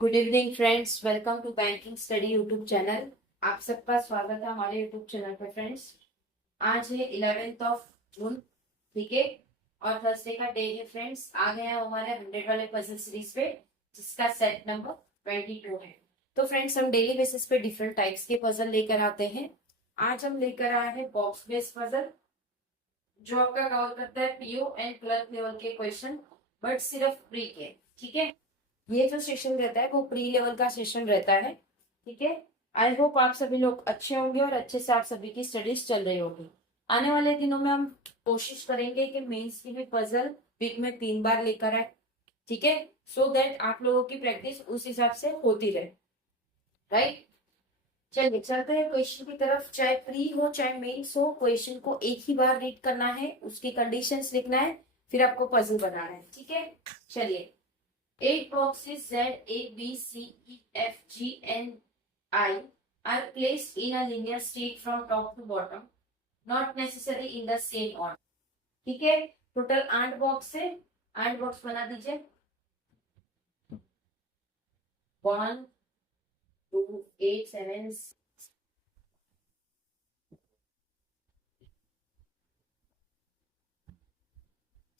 Good evening friends, welcome to banking study YouTube channel. आप सबका स्वागत है हमारे यूट्यूब चैनल पे फ्रेंड्स। आज है 11 जून, ठीक है, और थर्सडे का डे है फ्रेंड्स। आ गए हैं हमारे 100 वाले पजल सीरीज पे, जिसका सेट नंबर 22 है। तो फ्रेंड्स, हम डेली बेसिस पे डिफरेंट टाइप्स के पजल लेकर आते हैं। आज हम लेकर आए हैं बॉक्स बेस्ड पजल, जो आपका कवर करता है पीओ एंड क्लर्क लेवल के क्वेश्चन, बट सिर्फ प्री के। ठीक है, ये जो सेशन रहता है वो प्री लेवल का सेशन रहता है। ठीक है, आई होप आप सभी लोग अच्छे होंगे और अच्छे से आप सभी की स्टडीज चल रही होगी। आने वाले दिनों में हम कोशिश करेंगे कि मेंस की भी पजल वीक में 3 बार लेकर आए। ठीक है, सो दैट आप लोगों की प्रैक्टिस उस हिसाब से होती रहे। राइट, चलिए चलते हैं क्वेश्चन की तरफ। चाहे प्री हो चाहे मेंस हो, क्वेश्चन को एक ही बार रीड करना है, उसकी कंडीशंस लिखना है, फिर आपको पजल बनाना है। ठीक है, चलिए। 8 boxes Z, A, B, C, E, F, G, and I are placed in a linear state from top to bottom, not necessarily in the same order. ठीक है, टोटल 8 बॉक्स है। 8 बॉक्स बना दीजिए। 1 2 8 7।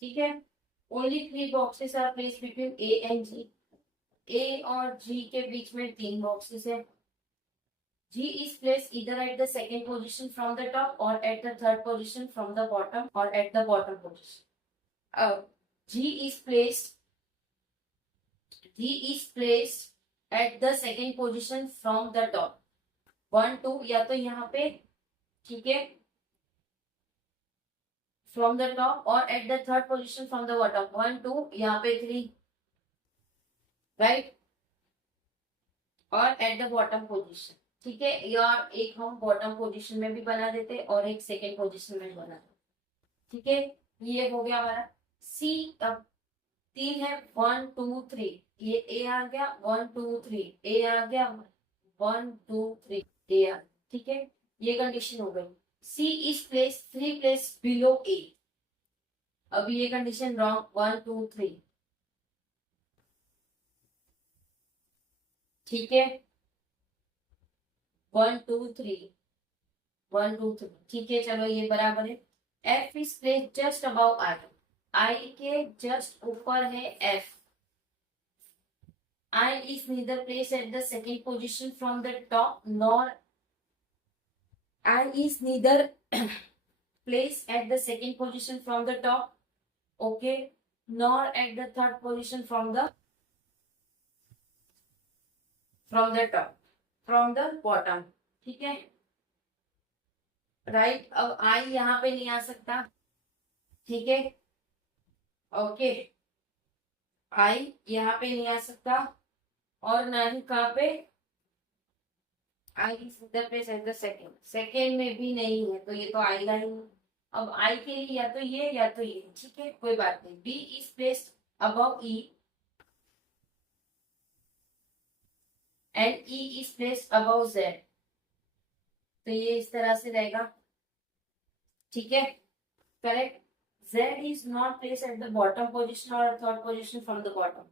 ठीक है, only 3 boxes are placed between A and G. A और G के बीच में 3 बॉक्सेस है। G is placed either at the second position from the top or at the third position from the bottom or at the bottom position. G is placed at the second position from the top. 1 2 या तो यहाँ पे, ठीक है, from the top or at the third position from the bottom. 1 2 यहाँ पे 3, right, और at the bottom position. ठीक है, या एक हम बॉटम पोजीशन में भी बना देते और एक सेकेंड पोजीशन में बना देते। ठीक है, ये हो गया हमारा सी। अब 3 है, 1 2 3, ये ए आ गया, 1 2 3, ए आ गया, 1 2 3, ए आ गया। ठीक है, ये कंडीशन हो गई। सी इज प्लेस 3 प्लेस बिलो ए। अब ये कंडीशन रॉन्ग। 1 2 3, ठीक है, 1 2 3, 1 2 3, ठीक है, चलो ये बराबर है। F is place just above I. I के जस्ट ऊपर है F. I is neither placed at the second position from the top nor I is neither placed at the second position from the top, okay, nor at the third position from the top, from the bottom. ठीक है, right. अब I यहाँ पे नहीं आ सकता, ठीक है, okay, I यहाँ पे नहीं आ सकता, और ना ही कहाँ पे I is the place at the second. Second में भी नहीं है, तो ये तो आएगा ही नहीं। अब आई के लिए या तो ये या तो ये, ठीक है, कोई बात नहीं। B is placed above E and E is placed above Z, तो ये इस तरह से रहेगा। ठीक है, correct. Z is not place at the bottom position और third position from the bottom.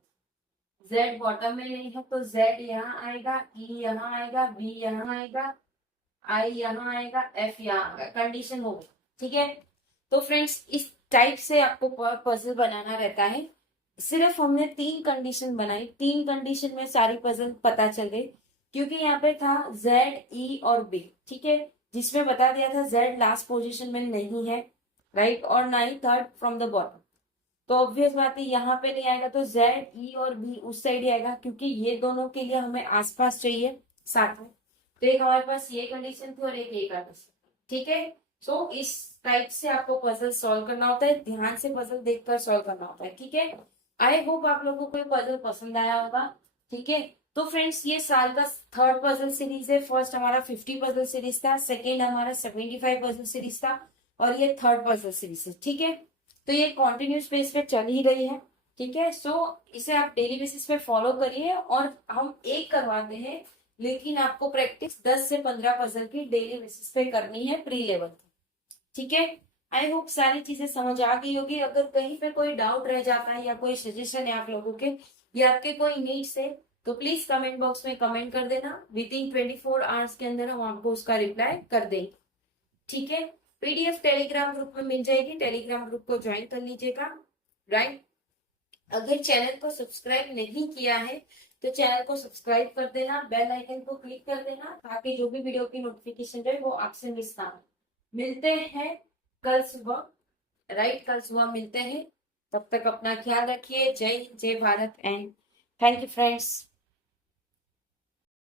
Z bottom में नहीं है, तो जेड यहाँ आएगा, ई यहाँ आएगा, बी यहाँ आएगा, आई यहाँ आएगा, एफ यहाँ आएगा। कंडीशन हो गई। ठीक है, तो फ्रेंड्स इस टाइप से आपको पजल बनाना रहता है। सिर्फ हमने 3 कंडीशन बनाई, 3 कंडीशन में सारी पजल पता चल गई, क्योंकि यहाँ पे था जेड ई और बी। ठीक है, जिसमें बता दिया था जेड लास्ट पोजिशन में नहीं है, राइट, और ना ही थर्ड फ्रॉम द बॉटम। तो ऑब्वियस बात है यहाँ पे नहीं आएगा, तो जेड ई और बी उस साइड ही आएगा, क्योंकि ये दोनों के लिए हमें आसपास चाहिए साथ में। तो एक हमारे पास ये कंडीशन थी और एक ये कंडीशन। ठीक है, सो इस टाइप से आपको पजल सॉल्व करना होता है, ध्यान से पजल देखकर सॉल्व करना होता है। ठीक है, आई होप आप लोगों को ये पजल पसंद आया होगा। ठीक है, तो फ्रेंड्स ये साल का थर्ड पजल सीरीज है। फर्स्ट हमारा 50 पजल सीरीज था, सेकेंड हमारा 75 पजल सीरीज था, और ये थर्ड पजल सीरीज है। ठीक है, तो ये कॉन्टिन्यूस बेस पे चल ही रही है। ठीक है, सो इसे आप डेली बेसिस पे फॉलो करिए, और हम एक करवाते हैं, लेकिन आपको प्रैक्टिस 10 से 15 पजल की डेली बेसिस पे करनी है प्री लेवल की। ठीक है, आई होप सारी चीजें समझ आ गई होगी। अगर कहीं पे कोई डाउट रह जाता है या कोई सजेशन है आप लोगों के या आपके कोई नीड्स है, तो प्लीज कमेंट बॉक्स में कमेंट कर देना, विद इन 24 आवर्स के अंदर हम आपको उसका रिप्लाई कर देंगे। ठीक है, पीडीएफ टेलीग्राम ग्रुप में मिल जाएगी, टेलीग्राम ग्रुप को ज्वाइन कर लीजिएगा। राइट, अगर चैनल को सब्सक्राइब नहीं किया है तो चैनल को सब्सक्राइब कर देना, बेल आइकन को क्लिक कर देना, ताकि जो भी वीडियो की नोटिफिकेशन रहे वो आपसे मिस ना हो। मिलते हैं कल सुबह, राइट, कल सुबह मिलते हैं। तब तक अपना ख्याल रखिए। जय हिंद, जय Bharat and thank you friends.